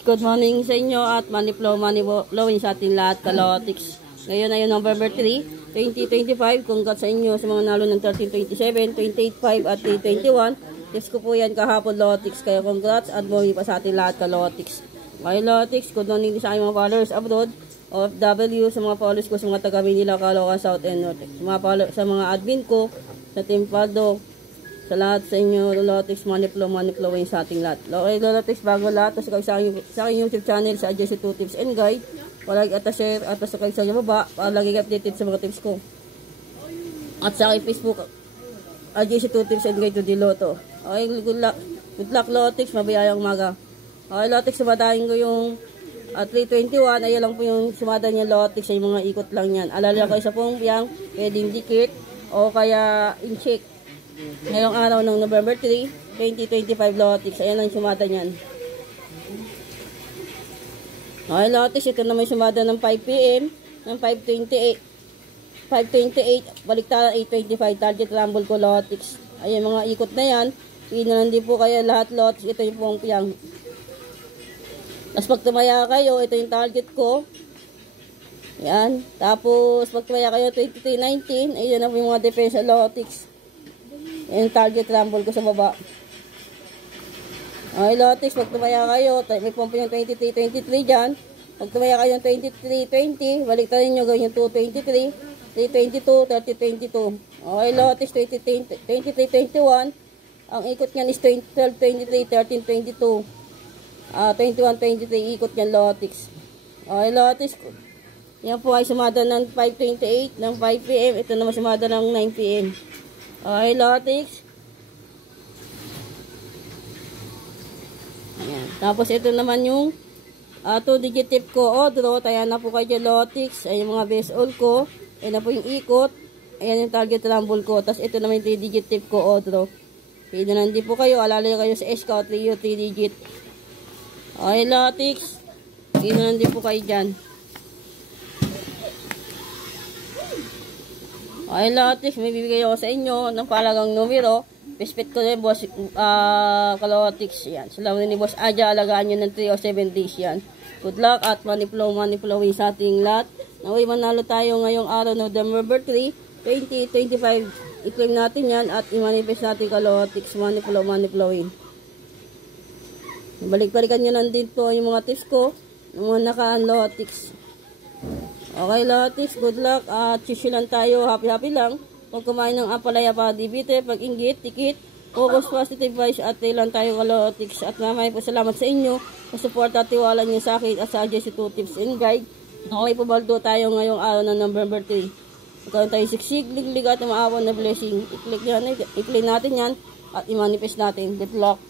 Good morning sa inyo at money flowing sa ating lahat, Kalotics. Ngayon ay November 3, 2025. Congrats sa inyo sa mga nalo ng 1327, 285 at 321. Yes ko po yan kahapon, Lotics. Kaya congrats at morning pa sa ating lahat, Kalotics. Okay, Lotics. Good morning sa aking mga followers abroad, OFW, sa mga followers ko sa mga taga Manila, Caloocan, South and North. Sa mga admin ko, sa Team Paldo, sa lahat sa inyo, Lotics, money flowing sa ating lahat. Okay, Lotics, bago lahat, sa aking YouTube channel, sa AJC2 Tips and Guide, palagi at share, at sa kayo sa baba, para lagi updated sa mga tips ko. At sa aking Facebook, AJC2 Tips and Guide to Diloto. Okay, good luck, Lotics, mabayayang umaga. Okay, Lotics, sumadahin ko yung 321, ayan lang po yung sumada niya, Lotics, ay mga ikot lang yan. Alala ko isa pong yang, pwedeng dikit, o kaya in-check. Ngayong araw ng November 3, 2025, Lotics. Ayan ang sumada niyan. Okay, Lotics. Ito naman sumada ng 5 PM, ng 5:28. 5:28, baliktaran 8:25. Target rumble ko, Lotics. Ayan, mga ikot na yan. Pinanandi po kayo lahat, Lotics. Ito yung pong piyang. Tapos pag tumaya kayo, ito yung target ko. Ayan. Tapos pag tumaya kayo, 23:19. Ayan na po yung mga depensa, Lotics. Yung target rumble ko sa baba. Okay, Lotics, pag tumaya kayo, may pump yung 23-23 dyan. Pag tumaya kayo yung 23-20, balik tayo nyo gawin yung 2-23, 3-22, 30-22. Okay, Lotics, 23-21. Ang ikot nyan is 12-23, 13-22. 21-23, ikot nyan, Lotics. Okay, Lotics, yan po ay sumada ng 5:28, ng 5 PM. Ito naman sumada ng 9 PM. Okay, Lotics. Ayan. Tapos ito naman yung 2-digit tip ko, Odro. Taya na po kayo, Lotics. Ayan yung mga best all ko. Ayan na po yung ikot. Ayan yung target rumble ko. Tapos ito naman yung 3-digit tip ko, Odro. Pwede na hindi po kayo. Alala kayo sa SK 3-digit. Okay, Lotics. Pwede na hindi po kayo dyan. Okay, Lotics, may bibigay ako sa inyo ng palagang numero. Pispit ko rin, boss, Kalotics. Yan. Salamat ni Boss Aja. Alagaan nyo ng 3 o 7 days yan. Good luck at money flowing sa ating lahat. Naway manalo tayo ngayong araw ng November 3, 2025. I-claim natin yan at i-manifest natin, Kalotics. Money flowing. Balik-balikan nyo lang din po yung mga tips ko. Yung mga nakaan, Lotics. Okay, Lotics, good luck. Chill lang tayo, happy lang. Huwag kumain ng apalaya para dibite, pag-inggit, tikit, focus, positive vibes, at lang tayo, Kalotics. At mamay po salamat sa inyo sa support at tiwala niyo sa akin at sa AJC2 Tips and Guide. Okay, pubaldo tayo ngayong araw ng November 3. Magkaroon tayo siksik, liglig at maawan na blessing. I-click natin yan at i-manifest natin. Good luck.